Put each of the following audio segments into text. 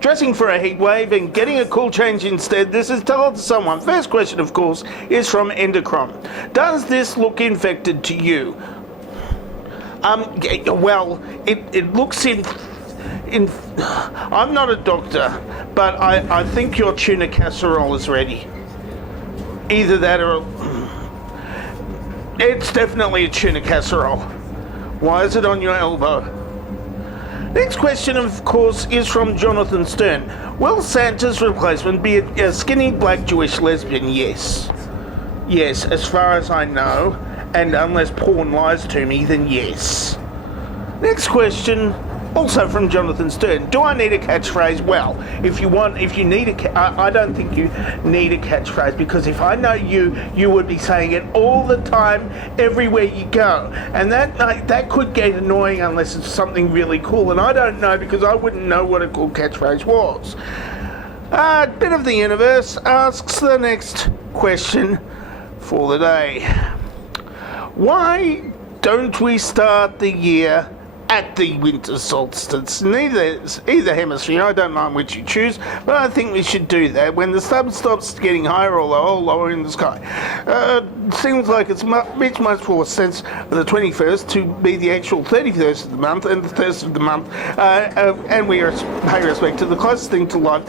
dressing for a heat wave and getting a cool change instead. This is told to someone. First question, of course, is from Endochron. Does this look infected to you? Well, it looks I'm not a doctor, but I think your tuna casserole is ready. Either that or... It's definitely a tuna casserole. Why is it on your elbow? Next question, of course, is from Jonathan Stern. Will Santa's replacement be a skinny black Jewish lesbian? Yes. Yes, as far as I know. And unless porn lies to me, then yes. Next question, also from Jonathan Stern. Do I need a catchphrase? Well, if you need I don't think you need a catchphrase, because if I know you, you would be saying it all the time, everywhere you go. And that could get annoying unless it's something really cool. And I don't know, because I wouldn't know what a cool catchphrase was. Bit of the Universe asks the next question for the day. Why don't we start the year at the winter solstice? Either hemisphere, I don't mind which you choose, but I think we should do that when the sun stops getting higher or lower in the sky. Seems like it's makes much more sense for the 21st to be the actual 31st of the month and the 1st of the month, and we pay respect to the closest thing to life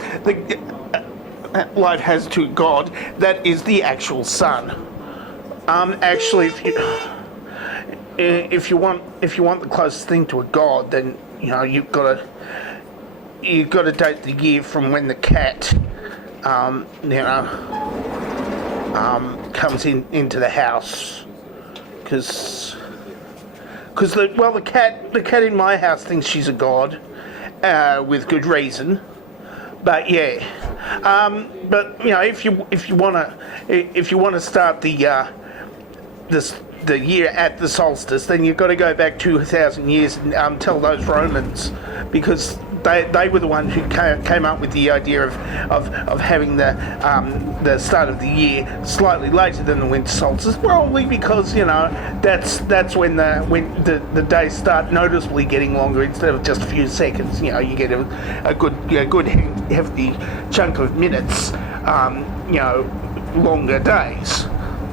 life has to God, that is the actual sun. Actually, if you want the closest thing to a god, then you've got to date the year from when the cat comes into the house, because the cat in my house thinks she's a god, with good reason. But yeah, but if you want to start the year at the solstice, then you've got to go back 2,000 years and tell those Romans, because they were the ones who came up with the idea of having the start of the year slightly later than the winter solstice, probably because that's when the days start noticeably getting longer instead of just a few seconds. You get a good hefty chunk of minutes, longer days,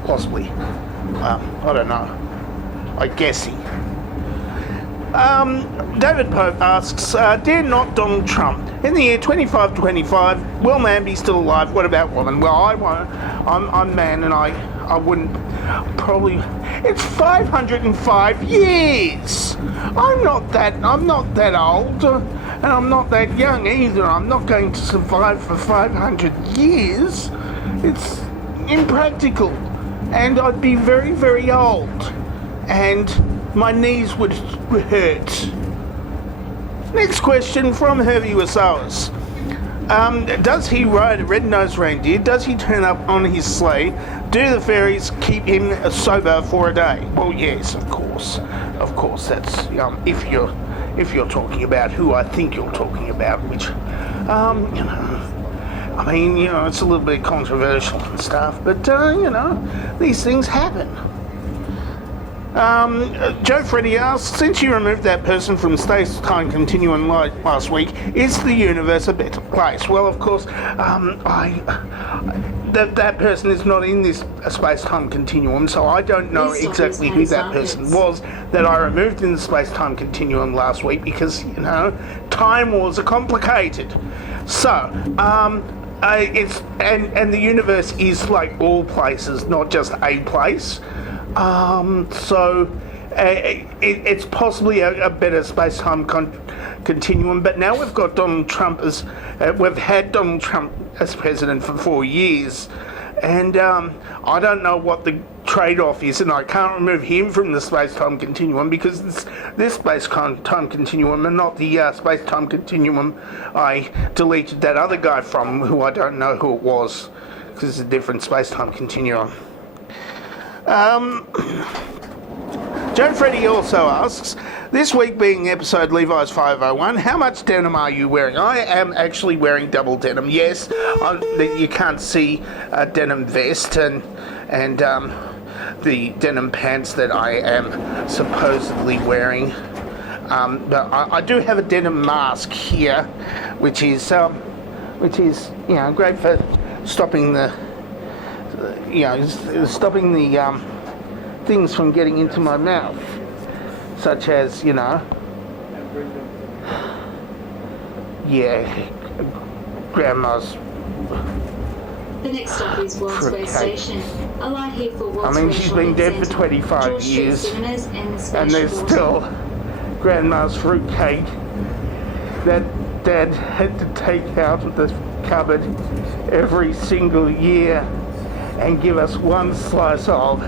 possibly. I don't know. I'm guessing. David Pope asks, Dear not Donald Trump, in the year 2525, will man be still alive? What about woman? Well, I won't. I'm man, and I wouldn't probably. It's 505 years. I'm not that old, and I'm not that young either. I'm not going to survive for 500 years. It's impractical. And I'd be very, very old, and my knees would hurt. Next question from Hervey Wasawas. Does he ride a red-nosed reindeer? Does he turn up on his sleigh? Do the fairies keep him sober for a day? Well, yes, of course. Of course, that's if you're talking about who I think you're talking about, which I mean, it's a little bit controversial and stuff, but, these things happen. Joe Freddy asks, since you removed that person from space-time continuum last week, is the universe a better place? Well, of course, that person is not in this space-time continuum, so I don't know exactly who that person was that I removed in the space-time continuum last week, because, time wars are complicated. So, it's and the universe is like all places, not just a place. So it's possibly a better space-time continuum. But now we've got Donald Trump we've had Donald Trump as president for 4 years, and I don't know what the trade-off is, and I can't remove him from the space-time continuum, because this space-time continuum and not the space-time continuum I deleted that other guy from, who I don't know who it was, because it's a different space-time continuum. Joe Freddy also asks, this week being episode Levi's 501, how much denim are you wearing? I am actually wearing double denim. Yes, you can't see a denim vest and the denim pants that I am supposedly wearing. But I do have a denim mask here, which is great for stopping the things from getting into my mouth, such as grandma's. The next stop is Worldsway Station. Alight here for Worldsway. She's been dead for 25 years, and there's still grandma's fruitcake that Dad had to take out of the cupboard every single year and give us one slice of.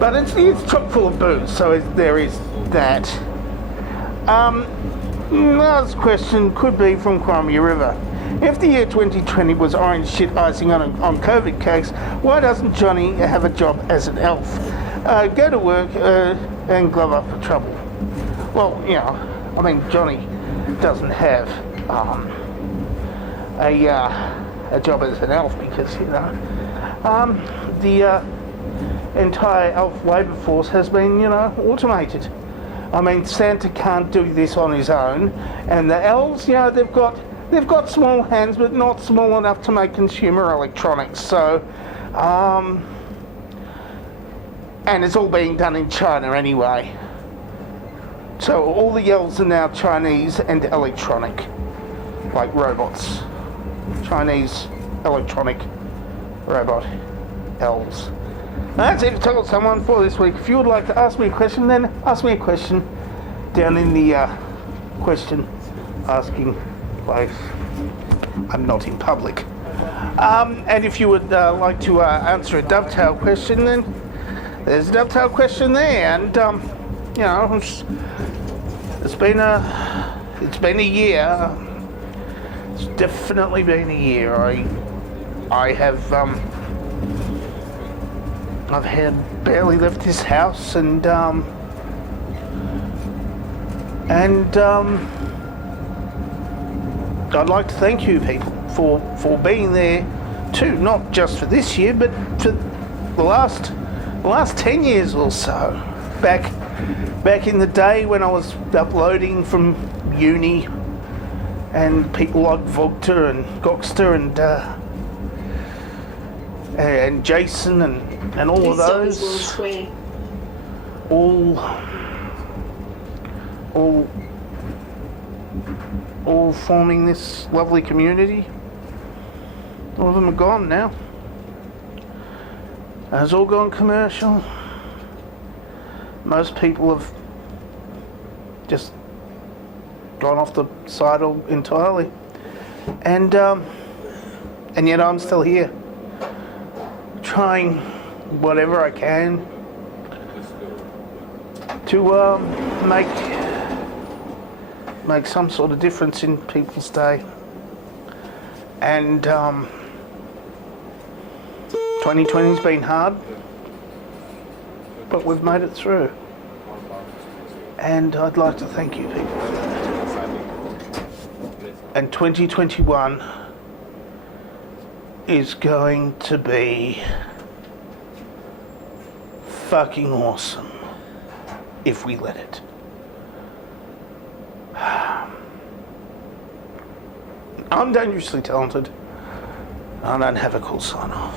But it's chock full of booze, so there is that. Last question could be from Crimea River. If the year 2020 was orange shit icing on COVID cakes, why doesn't Johnny have a job as an elf? Go to work and glove up for trouble. Well, Johnny doesn't have a job as an elf because, the entire elf labour force has been, automated. Santa can't do this on his own, and the elves, they've got small hands, but not small enough to make consumer electronics. So, and it's all being done in China anyway. So all the elves are now Chinese and electronic, like robots. Chinese electronic robot elves. That's it to tell someone for this week. If you would like to ask me a question, then ask me a question down in the question asking place. I'm not in public. And if you would like to answer a dovetail question, then there's a dovetail question there. And it's been a year. It's definitely been a year. I've had barely left this house, and I'd like to thank you people for being there too, not just for this year, but for the last 10 years or so. Back in the day when I was uploading from uni, and people like Vogter and Goxter and Jason and all of those, all forming this lovely community. All of them are gone now. It's all gone commercial. Most people have just gone off the side entirely, and yet I'm still here, trying whatever I can to make some sort of difference in people's day. And 2020's been hard, but we've made it through. And I'd like to thank you people for that. And 2021 is going to be fucking awesome if we let it. I'm dangerously talented. I don't have a cool sign off.